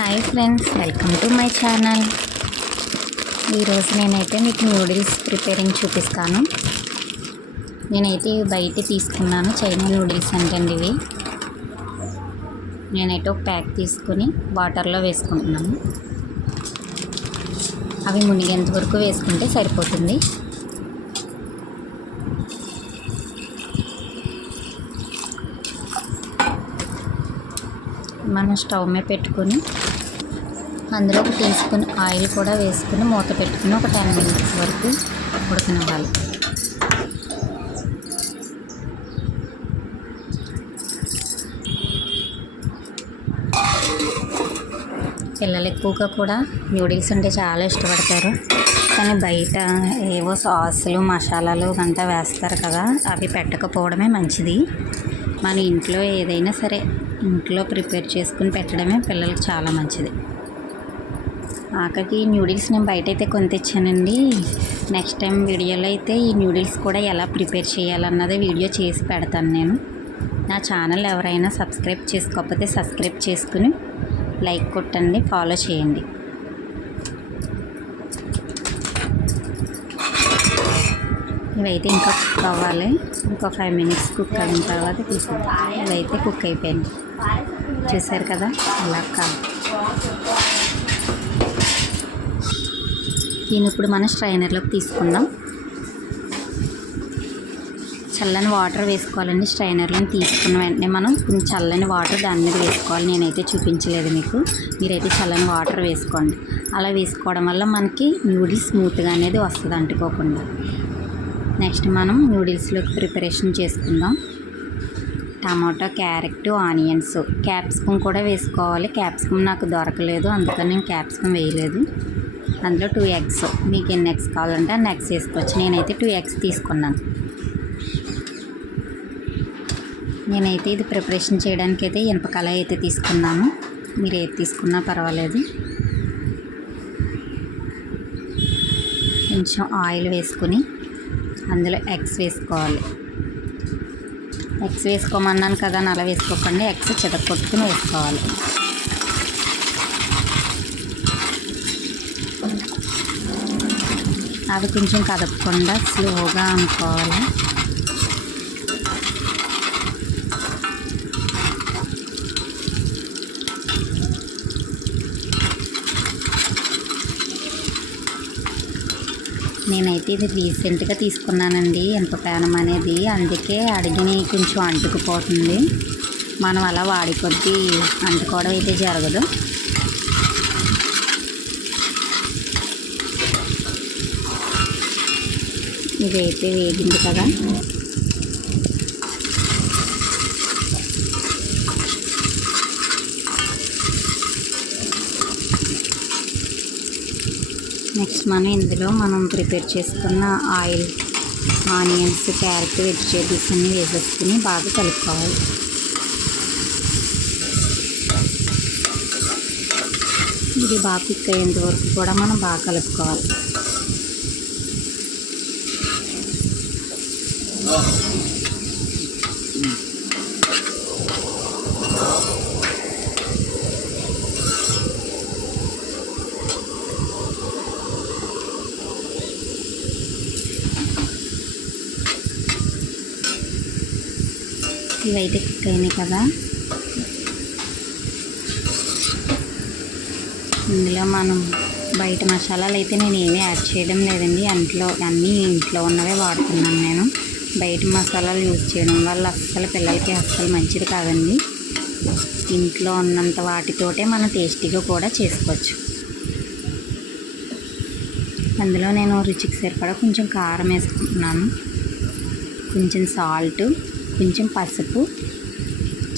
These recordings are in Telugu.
Hi friends welcome to my channel. ఈరోజు నేనైతే మీకు నూడిల్స్ ప్రిపేరింగ్ చూపిస్తాను. నేనైతే బయట తీసుకున్నాను చైనా నూడిల్స్ అంటండి ఇవి. నేనైతే ఒక ప్యాక్ తీసుకుని వాటర్లో వేసుకుంటున్నాను. అవి మునిగేంత వరకు వేసుకుంటే సరిపోతుంది. మనం స్టవ్ మీద పెట్టుకొని అందులో ఒక టీ స్పూన్ ఆయిల్ కూడా వేసుకుని మూత పెట్టుకుని ఒక టెన్ మినిట్స్ వరకు ఉడకనివ్వాలి. పిల్లలు ఎక్కువగా కూడా నూడిల్స్ అంటే చాలా ఇష్టపడతారు. కానీ బయట ఏవో సాసులు మసాలాలు అంతా వేస్తారు కదా అవి పెట్టకపోవడమే మంచిది. మన ఇంట్లో ఏదైనా సరే ఇంట్లో ప్రిపేర్ చేసుకుని పెట్టడమే పిల్లలకు చాలా మంచిది. ఆఖరికి ఈ న్యూడిల్స్ నేను బయట అయితే కొని తెచ్చానండి నెక్స్ట్ టైం వీడియోలో అయితే ఈ న్యూడిల్స్ కూడా ఎలా ప్రిపేర్ చేయాలన్నది వీడియో చేసి పెడతాను నేను. నా ఛానల్ ఎవరైనా సబ్స్క్రైబ్ చేసుకోకపోతే సబ్స్క్రైబ్ చేసుకుని లైక్ కొట్టండి ఫాలో చేయండి. ఇవైతే ఇంకా కుక్ అవ్వాలి. ఇంకో ఫైవ్ మినిట్స్ కుక్ అయిన తర్వాత తీసుకుంటాం ఇవైతే కుక్ అయిపోయింది. చూసారు కదా? అలా కాదు. దీన్ని ఇప్పుడు మనం స్ట్రైనర్లోకి తీసుకుందాం. చల్లని వాటర్ వేసుకోవాలండి స్ట్రైనర్లను తీసుకున్న వెంటనే మనం కొన్ని చల్లని వాటర్ దాని మీద వేసుకోవాలి. నేనైతే చూపించలేదు మీకు. మీరైతే చల్లని వాటర్ వేసుకోండి. అలా వేసుకోవడం వల్ల మనకి నూడిల్స్ స్మూత్గా అనేది వస్తుంది అంటుకోకుండా. నెక్స్ట్ మనం నూడిల్స్లోకి ప్రిపరేషన్ చేసుకుందాం. టమాటో క్యారెట్ ఆనియన్స్ క్యాప్సికమ్ కూడా వేసుకోవాలి. క్యాప్సికమ్ నాకు దొరకలేదు. అందుకని నేను క్యాప్సికమ్ వేయలేదు. అందులో టూ ఎగ్స్ మీకు ఎన్ని ఎగ్స్ కావాలంటే అన్ని ఎగ్స్ వేసుకోవచ్చు. నేనైతే టూ ఎగ్స్ తీసుకున్నాను. నేనైతే ఇది ప్రిపరేషన్ చేయడానికి అయితే ఇనుప కళాయి అయితే తీసుకున్నాను. మీరు ఏది తీసుకున్నా పర్వాలేదు. కొంచెం ఆయిల్ వేసుకుని అందులో ఎగ్స్ వేసుకోవాలి. ఎగ్స్ వేసుకోమన్నాను కదా అని అలా వేసుకోకండి. ఎగ్స్ చితకొట్టుకుని వేసుకోవాలి. అవి కొంచెం కదపకుండా స్లోగా అనుకోవాలి. నేనైతే ఇది రీసెంట్గా తీసుకున్నానండి ఎంత పేనం అనేది. అందుకే అడిగిని కొంచెం అంటుకుపోతుంది. మనం అలా వాడి కొద్దీ అంటుకోవడం అయితే జరగదు. ఇదైతే వేగింది కదా. నెక్స్ట్ మనం ఇందులో మనం ప్రిపేర్ చేసుకున్న ఆయిల్ ఆనియన్స్ క్యారెట్ వెజిటేబుల్స్ అన్నీ వేసేసుకుని బాగా కలుపుకోవాలి. ఇది బాగా కుక్ అయ్యేంత వరకు కూడా మనం బాగా కలుపుకోవాలి. ఇవైతే కుక్ అయినాయి కదా. ఇందులో మనం బయట మసాలాలు అయితే నేను ఏమీ యాడ్ చేయడం లేదండి. అంట్లో అన్నీ ఇంట్లో ఉన్నవే వాడుతున్నాను నేను. బయట మసాలాలు యూజ్ చేయడం వల్ల అస్సలు పిల్లలకి అస్సలు మంచిది కాదండి. ఇంట్లో ఉన్నంత వాటితోటే మనం టేస్టీగా కూడా చేసుకోవచ్చు. అందులో నేను రుచికి సరిపడా కొంచెం కారం వేసుకుంటున్నాను. కొంచెం సాల్ట్ కొంచెం పసుపు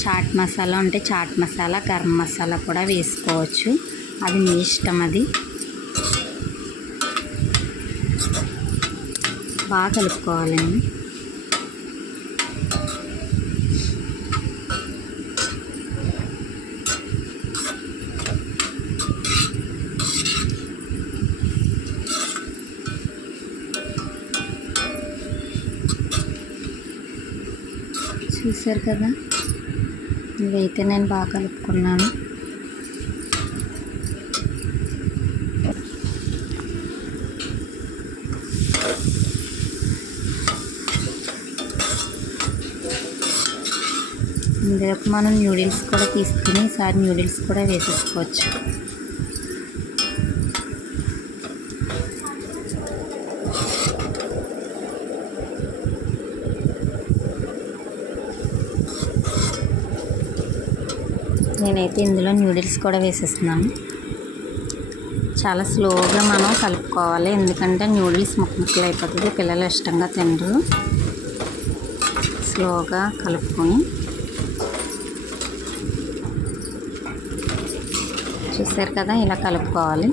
చాట్ మసాలా ఉంటే చాట్ మసాలా గరం మసాలా కూడా వేసుకోవచ్చు. అది మీ ఇష్టం అది. బాగా కలుపుకోవాలండి చూసారు కదా? ఇవైతే నేను బాగా కలుపుకున్నాను. ఇందులో మనం న్యూడిల్స్ కూడా తీసుకుని ఈసారి న్యూడిల్స్ కూడా వేసేసుకోవచ్చు. నేనైతే ఇందులో న్యూడిల్స్ కూడా వేసేస్తున్నాను. చాలా స్లోగా మనం కలుపుకోవాలి. ఎందుకంటే న్యూడిల్స్ ముక్క ముక్కలు అయిపోతుంది. పిల్లలు ఇష్టంగా తినరు. స్లోగా కలుపుకొని. చూసారు కదా ఇలా కలుపుకోవాలి.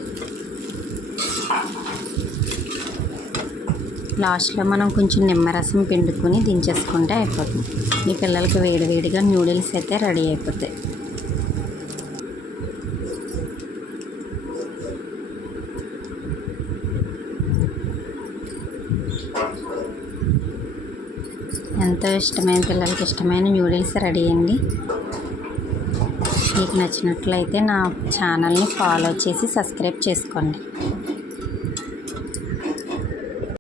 లాస్ట్లో మనం కొంచెం నిమ్మరసం పిండుకొని దించేసుకుంటే అయిపోతుంది. మీ పిల్లలకి వేడివేడిగా న్యూడిల్స్ అయితే రెడీ అయిపోతాయి. ఎంతో ఇష్టమైన పిల్లలకి ఇష్టమైన న్యూడిల్స్ రెడీ అండి. మీకు నచ్చినట్లయితే నా ఛానల్ని ఫాలో చేసి సబ్స్క్రైబ్ చేసుకోండి.